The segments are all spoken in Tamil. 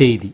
செய்தி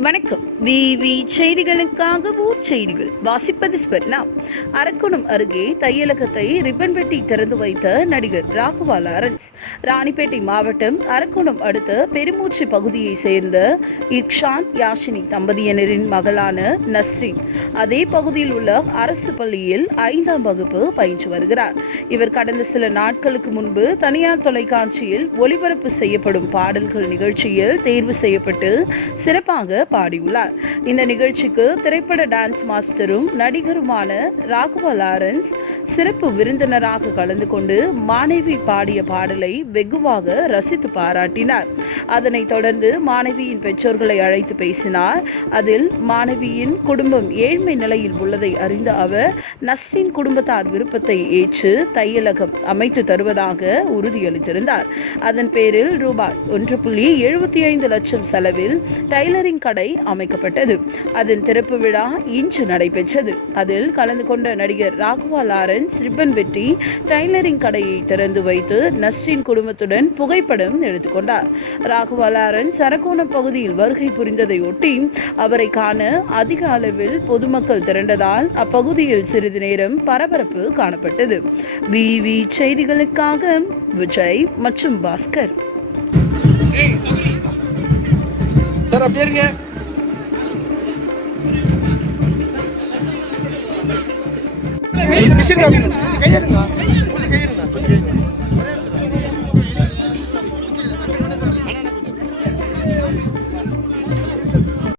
வணக்கம். விவி செய்திகளுக்காக ஊர் செய்திகள். வாசிப்பது ஸ்வர்ணா. அரக்கோணம் அருகே தையலகத்தை ரிப்பன் வெட்டி திறந்து வைத்த நடிகர் ராகவா லாரன்ஸ் ராணிப்பேட்டை மாவட்டம் அரக்கோணம் அடுத்த பெருமூச்சு பகுதியை சேர்ந்த இக்ஷாந்த் யாஷினி தம்பதியினரின் மகளான நஸ்ரின். அதே பகுதியில் உள்ள அரசு பள்ளியில் ஐந்தாம் வகுப்பு பயின்று வருகிறார். இவர் கடந்த சில நாட்களுக்கு முன்பு தனியார் தொலைக்காட்சியில் ஒளிபரப்பு செய்யப்படும் பாடல்கள் நிகழ்ச்சியில் தேர்வு செய்யப்பட்டு சிறப்பாக பாடியுள்ளார். இந்த நிகழ்ச்சிக்கு திரைப்பட டான்ஸ் மாஸ்டரும் நடிகருமான ராகவ லாரன்ஸ் சிறப்பு விருந்தினராக கலந்து கொண்டு மாணவி பாடிய பாடலை வெகுவாக ரசித்து பாராட்டினார். அதனைத் தொடர்ந்து மாணவியின் பெற்றோர்களை அழைத்து பேசினார். அதில் மாணவியின் குடும்பம் ஏழ்மை நிலையில் உள்ளதை அறிந்த அவர் நஸ்ரின் குடும்பத்தார் விருப்பத்தை ஏற்று தையலகம் அமைத்து தருவதாக உறுதியளித்திருந்தார். அதன் பேரில் ரூபாய் ஒன்று புள்ளி எழுபத்தி ஐந்து லட்சம் செலவில் டைலரிங் கடை அமைக்கப்பட்டது. அதன் திறப்பு விழா இன்று நடைபெற்றது. அதில் கலந்து கொண்ட நடிகர் ராகுவா லாரன்ஸ் ரிப்பன் வெட்டி டைலரிங் கடையை திறந்து வைத்து நஸ்ரின் குடும்பத்துடன் புகைப்படம் எடுத்துக்கொண்டார் ராகுவா லாரன்ஸ் அரக்கோணம் பகுதியில் வருகை புரிந்ததை ஒட்டி அவரை காண அதிக அளவில் பொதுமக்கள் திரண்டதால் அப்பகுதியில் சிறிது நேரம் பரபரப்பு காணப்பட்டது. விவி செய்திகளுக்காக விஜய் மற்றும் பாஸ்கர். சார் அப்படியே இருங்க. மிஷின் கையெடுங்க கொஞ்சம்